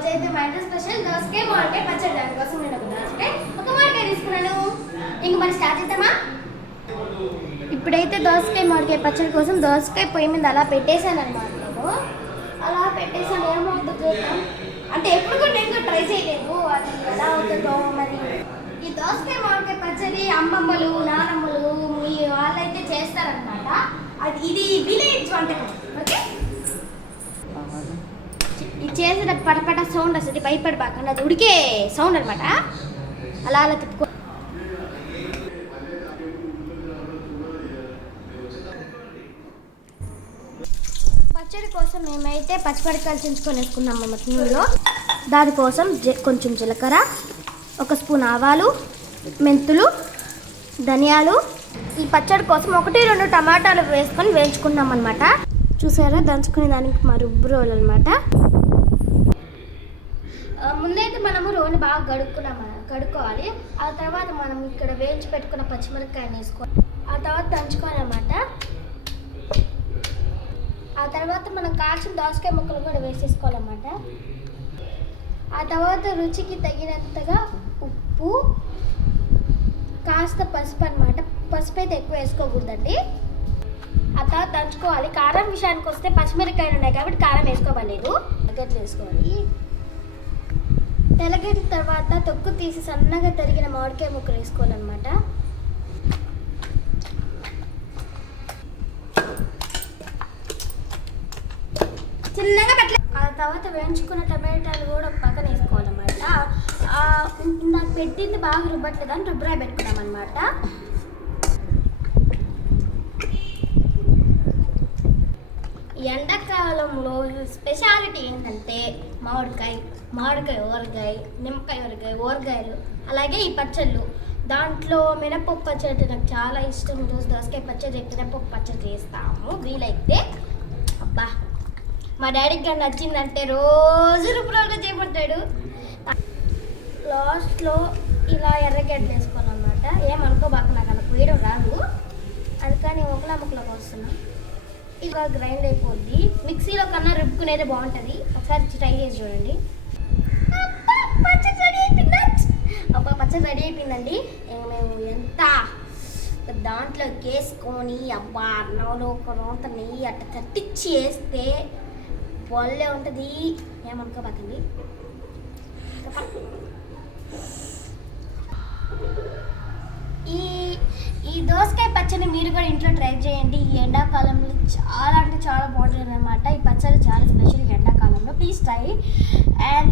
రోజు అయితే మా ఇంట్లో స్పెషల్. దోసకాయ మామిడికాయ పచ్చడి దానికోసం నేను ఒక దోసకాయ ఒక మామిడికాయ తీసుకున్నాను. ఇంక మరి స్టార్ట్ చేద్దామా? ఇప్పుడైతే దోసకాయ మామిడికాయ పచ్చడి కోసం దోసకాయ పొయ్యి మీద అలా పెట్టేశాను అనమాట నేను. అలా పెట్టేశాను. ఏమవుతుందో చూద్దాం. అంటే ఎప్పుడు కూడా నేను ట్రై చేయలేదు. అది ఎలా అవుతుందో మరి. ఈ దోసకాయ మామిడికాయ పచ్చడి అమ్మమ్మలు నానమ్మలు మీ వాళ్ళైతే చేస్తారనమాట అది ఇది విలేజ్ వంటకం. ఇది చేసిన పటపట సౌండ్ వస్తుంది భయపడబాకండి అది ఉడికే సౌండ్ అనమాట అలా అలా తిప్పుకో. పచ్చడి కోసం మేమైతే పచ్చిమిరపకాయలు చించుకొని వేసుకున్నాం అన్నమాట నూనెలో. దానికోసం కొంచెం జీలకర్ర ఒక స్పూన్ ఆవాలు మెంతులు ధనియాలు. ఈ పచ్చడి కోసం ఒకటి రెండు టమాటాలు వేసుకొని వేయించుకున్నాం అనమాట చూసారా దంచుకునే దానికి మా రుబ్బురోలు అనమాట ముందైతే మనము రోని బాగా గడుక్కున్నాం కడుక్కోవాలి ఆ తర్వాత మనం ఇక్కడ వేయించి పెట్టుకున్న పచ్చిమిరపకాయని వేసుకోవాలి. ఆ తర్వాత దంచుకోవాలన్నమాట. ఆ తర్వాత మనం కాల్చిన దోసకాయ ముక్కలు కూడా వేసేసుకోవాలన్నమాట. ఆ తర్వాత రుచికి తగినంతగా ఉప్పు కాస్త పసుపు అనమాట పసుపు అయితే ఎక్కువ వేసుకోకూడదండి. ఆ తర్వాత దంచుకోవాలి. కారం విషయానికి వస్తే పచ్చిమిరపకాయలు ఉన్నాయి కాబట్టి కారం వేసుకోవలేదు తెల్లగడ్డలు వేసుకోవాలి. తెల్లగడ్డ తర్వాత తొక్కు తీసి సన్నగా తరిగిన మామిడికాయ ముక్కలు వేసుకోవాలన్నమాట. చిన్నగా ఆ తర్వాత వేయించుకున్న టమాటాలు కూడా పక్కన వేసుకోవాలన్నమాట. నాకు పెట్టింది బాగా రుబ్బట్లేదు అని రుబ్బరాయి పెట్టుకున్నాం అనమాట ఎండాకాలంలో స్పెషాలిటీ ఏంటంటే మామిడికాయ మామిడికాయ ఊరగాయ నిమ్మకాయ ఊరగాయ ఊరగాయలు అలాగే ఈ పచ్చళ్ళు. దాంట్లో మినపప్పు పచ్చడి నాకు చాలా ఇష్టం. రోజు దోసకాయ పచ్చడి మినపప్పు పచ్చడి చేస్తాము. వీలైతే అబ్బా మా డాడీకి కానీ నచ్చిందంటే రోజు రూపంలో చేయబడతాడు. లాస్ట్లో ఇలా ఎర్రగడ్డలు వేసుకోవాలన్నమాట. ఏమనుకోబాక నాకు అలా పోయడం రాదు. అందుకని ఒకలా ముక్కలకు వస్తున్నాం. ఇక గ్రైండ్ అయిపోద్ది. మిక్సీలో కన్నా రుబ్బుకునేది బాగుంటుంది. ఒకసారి ట్రై చేసి చూడండి. అబ్బా, పచ్చడి రెడీ అయిపోయిందండి. మేము ఎంత దాంట్లో వేసుకొని అబ్బా అన్నంలో ఒక రోత నెయ్యి అట్ట తట్టించి వేస్తే పొల్లే ఉంటుంది. ఏమనుకోబాకండి. ఈ ఈ దోసకాయ పచ్చడి మీరు కూడా ఇంట్లో ట్రై చేయండి. ఈ ఎండాకాలంలో చాలా అంటే చాలా బాగుంటుంది అనమాట ఈ పచ్చడి చాలా స్పెషల్ ఎండాకాలంలో. Please try and